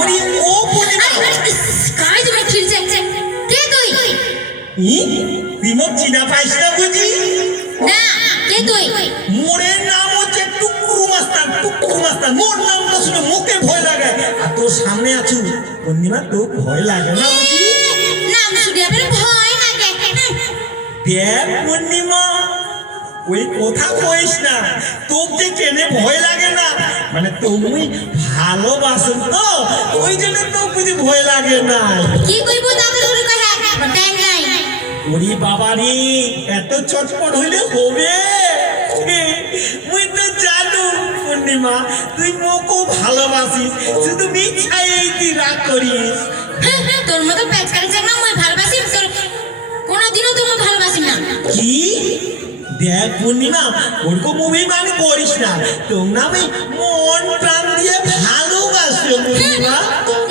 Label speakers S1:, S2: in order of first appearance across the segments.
S1: ও
S2: কাজ খিলছে কে তুই?
S1: ই বিমত চিনা পাইস না বুঝি?
S2: না কে তুই?
S1: মোরের নাম হচ্ছে টুকরু মাস্তান টুকরু মাস্তান। মোর নামটা শুনে মুখে ভয় লাগে। আর তোর সামনে আছু। পূর্ণিমা তো ভয় লাগে না বুঝি?
S2: নাম শুনে আমার ভয় লাগে।
S1: দেখ পূর্ণিমা ওই কথা কইস না। তোকে কেনে ভয় লাগে না মানে তুমি ভালোবাসো তো ওই জন্য তো কিছু ভয় লাগে না।
S2: কি কইব দাদা ধরে কই হ্যাঁ টাইম নাই।
S1: ওরে বাবারি এত চটপট হইলে হবে? মুই তো জানু পূর্ণিমা তুই মোকো ভালোবাসিস শুধু মিঠাই তুই রাগ করিস।
S2: হ্যাঁ, হ্যাঁ, তোর মতো প্যাচকারি চাক না মই ভালোবাসি তোর কোনোদিনও তুমি ভালোবাসি না।
S1: কি? দেখ পূর্ণিমা ওরকম অভিমান করিস না। তোর নামে মন প্রাণ দিয়ে ভালোবাসো পূর্ণিমা।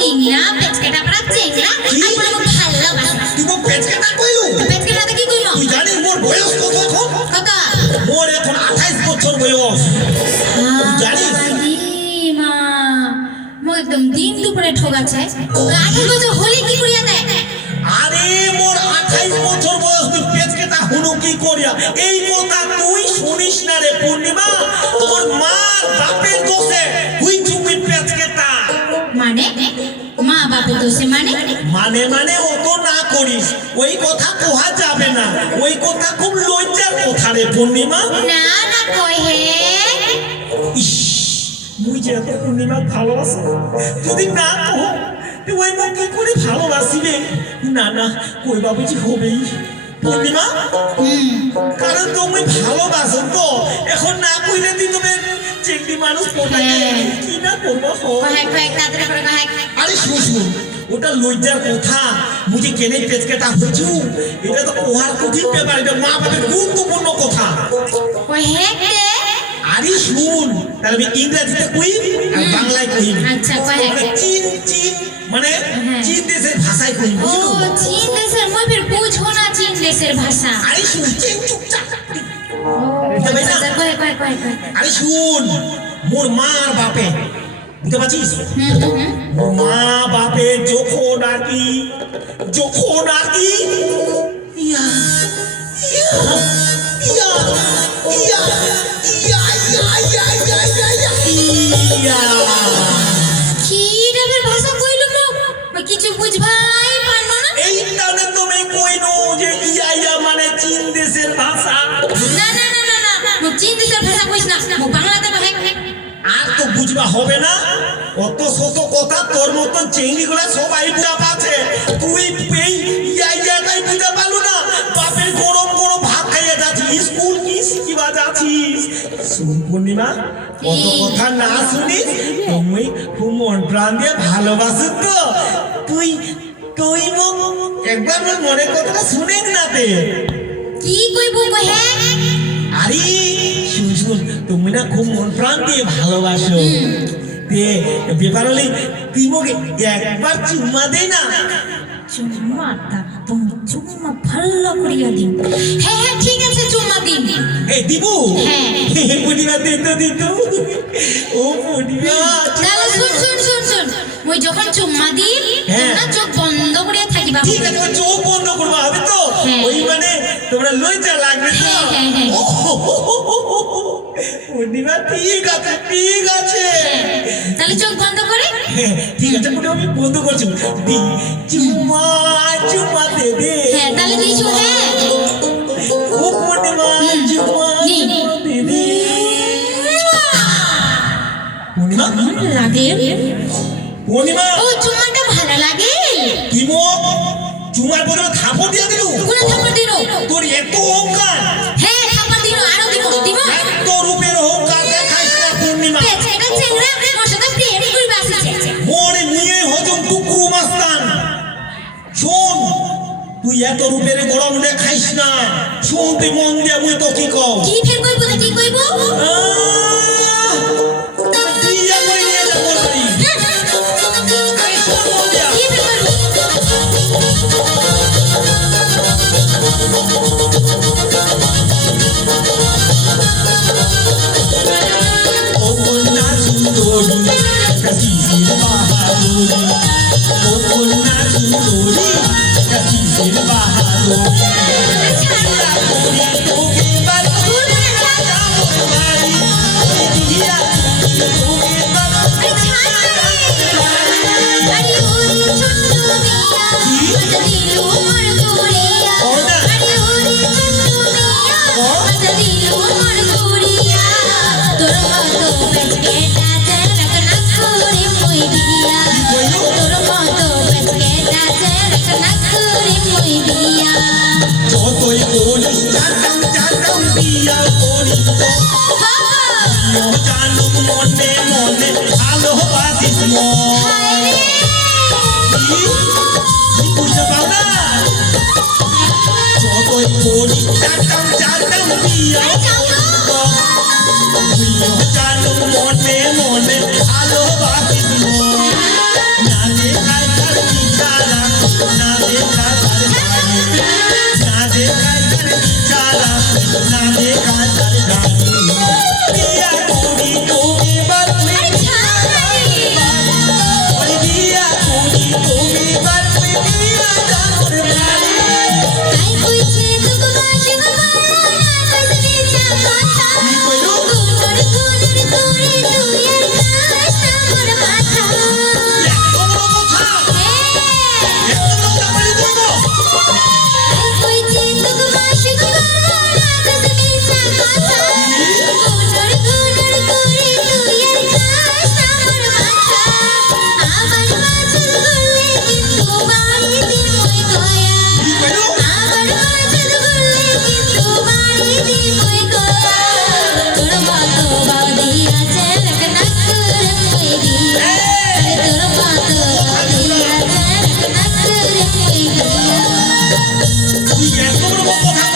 S2: ইংরা পেচকাটা পড়া
S1: কি?
S2: আর কোনো ভালোবাসি।
S1: তুই মোর পেছকেটা কইলু?
S2: পেচকাটা কি কইলো?
S1: তুই জানিস মোর বয়স কত এখন?
S2: কত?
S1: মোর এখন আঠাইশ বছর বয়স। তুই জানিস?
S2: মা মো একদম দিন দুপুরে ঠোকাছে। আঠাশ বছর হলে কি করিয়া দেয়?
S1: আরে মোর আঠাইশ বছর বয়স তুই পেছকেটা হুনু কি করিয়া? এই কথা তুই শুনিস না রে পূর্ণিমা। তোর মার বাপের দোষে তুই চুপি পেছকেটা
S2: মানে? মা বাপের দোষে মানে?
S1: মানে মানে অত না করিস। ওই কথা কোহা যাবে না। ওই কথা খুব লজ্জার কথা রে পূর্ণিমা।
S2: না না কই হে।
S1: ইস মুই যে এত পূর্ণিমা ভালোবাসি যদি না কহ তুই ওই মুখ কি করে ভালোবাসিবে না না কই বাবুজি হবেই। পূর্ণিমা? কারণ তুমি ভালোবাসো তো। এখন না কইলে তুই তুমি চেংড়ি মানুষ
S2: হ্যাঁ।
S1: কি না করব আরে শুন শুন ওটা লজ্জার কথা। মুঝে কেনে পেচকেটা হচ্ছু এটা তো ওহার কঠিন ব্যাপার এটা মা বাবার গুরুত্বপূর্ণ কথা। আরে শুন তাহলে আমি ইংরেজিতে কই আর বাংলায় কই
S2: আচ্ছা, কহেক।
S1: চীন চীন মানে
S2: হ্যাঁ।
S1: চীন দেশের ভাষায় কই
S2: চীন দেশের মই ফির বুঝো না দেশের ভাষা
S1: আরে শুন চুপচাপ
S2: ও
S1: বুঝতে পারছ?
S2: আচ্ছা কহেক কহেক কহেক কহেক
S1: আরে শুন মোর মার বাপে বুঝতে পারছিস। মোর মা বাপে যখন আর কি যখন আর কি ইয়া ইয়া ইয়া ইয়া ইয়া ইয়া ইয়া ইয়া ইয়া ইয়া ইয়া
S2: কি রেবের ভাষা কইলো কিছু বুঝবাই পারল না
S1: এই কারণে তুমি কইনো যে ইয়া ইয়া মানে চীন দেশের ভাষা।
S2: না না না না না চীন দেশের ভাষা কইছ না মো বাংলাতে কহেক
S1: আর তো বুঝবা হবে না কত শত কথা তোর মতন চেঙ্গি গুলা সবাই বুঝা পাচ্ছে। তুই এই ইয়া ইয়াটাই বুঝা পালু না। বাপের গরম গরম ভাত খাইয়ে যাচ্ছিস স্কুল কি শিখিবা যাচ্ছিস? শুন পূর্ণিমা কত কথা না শুনিস তুমি খুব মন প্রাণ দিয়ে ভালোবাসো তো। তুই তুই একবার মোর মনের কথাটা শুনে না তে।
S2: কি কইব কহেক
S1: আরে শুন শুন তুমি না খুব মন প্রাণ দিয়ে ভালোবাসো। তে ব্যাপার হলে তুই মোকে একবার চুম্মা দে না।
S2: চুম্মা তা তুমি চুম্মা ভালো করিয়া দিন হ্যাঁ হ্যাঁ ঠিক আছে চুম্মা দিন
S1: এই দিবু?
S2: হ্যাঁ।
S1: পূর্ণিমা দে তো দে তো। ও পূর্ণিমা
S2: তাহলে শুন শুন শুন শুন। মই যখন চুম্মা দিই
S1: হ্যাঁ।
S2: তোমরা চোখ বন্ধ করিয়া থাকিবা।
S1: ঠিক আছে চোখ বন্ধ করবা। তোমরা লজ্জা লাগবে তো
S2: হ্যাঁ, হ্যাঁ, হ্যাঁ।
S1: পূর্ণিমা ঠিক আছে ঠিক আছে।
S2: তাহলে চোখ বন্ধ করে।
S1: ঠিক আছে পুরো আমি বন্ধ করছি দি চুম্মা চুম্মা দে দে।
S2: হ্যাঁ তাহলে দিছু হ্যাঁ
S1: ও পূর্ণিমা
S2: নি।
S1: চুম্মা দে দে। পূর্ণিমা?
S2: লাগে।
S1: পূর্ণিমা?
S2: ও চুম্মাটা ভালো লাগে।
S1: কি মো? চুমার বদলে থাপড় দিয়ে দিলু।
S2: কোন থাপড় দিনো
S1: তোর এত অহংকার।
S2: হ্যাঁ থাপড় দিনো আরও দিব দিব।
S1: এত রূপের অহংকার দেখাইস না পূর্ণিমা।
S2: পেছে এটা চেংড়া মোর সাথে প্রেম কইবা আসিছে
S1: মোরে নিয়ে হজম টুকরু মাস্তান। শোন তুই এত রূপের গরম দেখাইস না। শোন তুই মন দিয়ে মুই তো কি কও?
S2: কি ফের কইব কি কইব?
S1: মনে মনে ভালোবাসিস বুঝতে পাও না যতই করি চারটাম চারটাম বিয়া Oh. whoa.